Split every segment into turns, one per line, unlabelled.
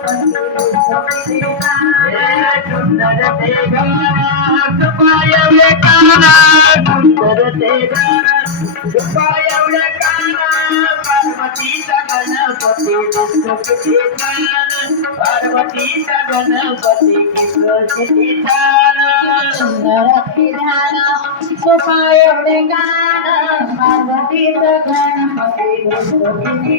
ते ते पार्वतीचा गणपती सुंदर ध्यान सोपा एवढे गाणं पार्वतीचं गणपती गणपती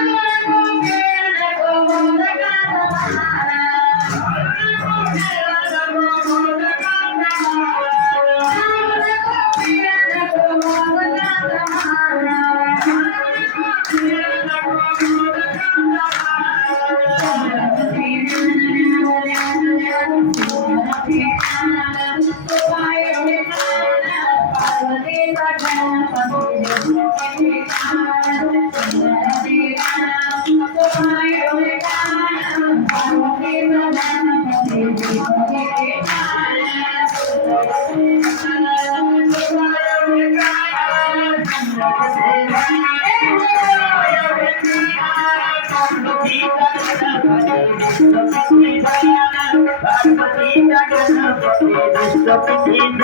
Thank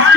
you.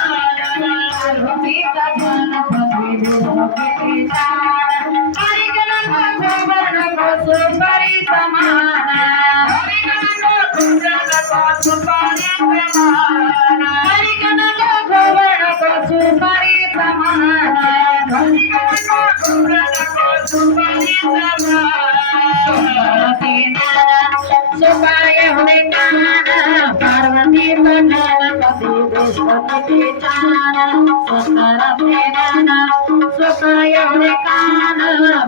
పరిగణ పరితమ ಸ್ವಸರ ಪ್ರೇರಣ ಸ್ವಸಯ ಕಾನ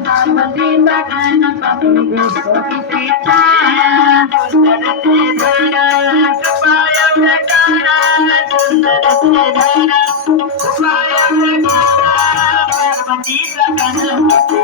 ಪಾರ್ವತಿ ಸಗನ ಪತಿ ಸ್ವಪಿತೆ ಚಾನ ಸುಂದರ ಪ್ರೇರಣ ಸ್ವಸಯ ಕಾನ ಸುಂದರ ಪ್ರೇರಣ ಸ್ವಸಯ ಕಾನ ಪಾರ್ವತಿ ಸಗನ ಪತಿ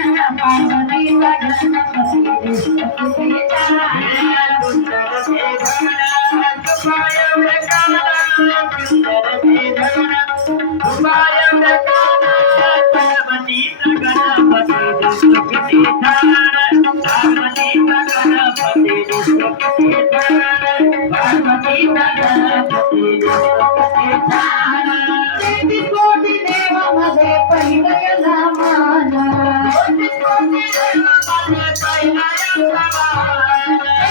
Parvati Parvati Parvati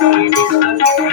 Thank you.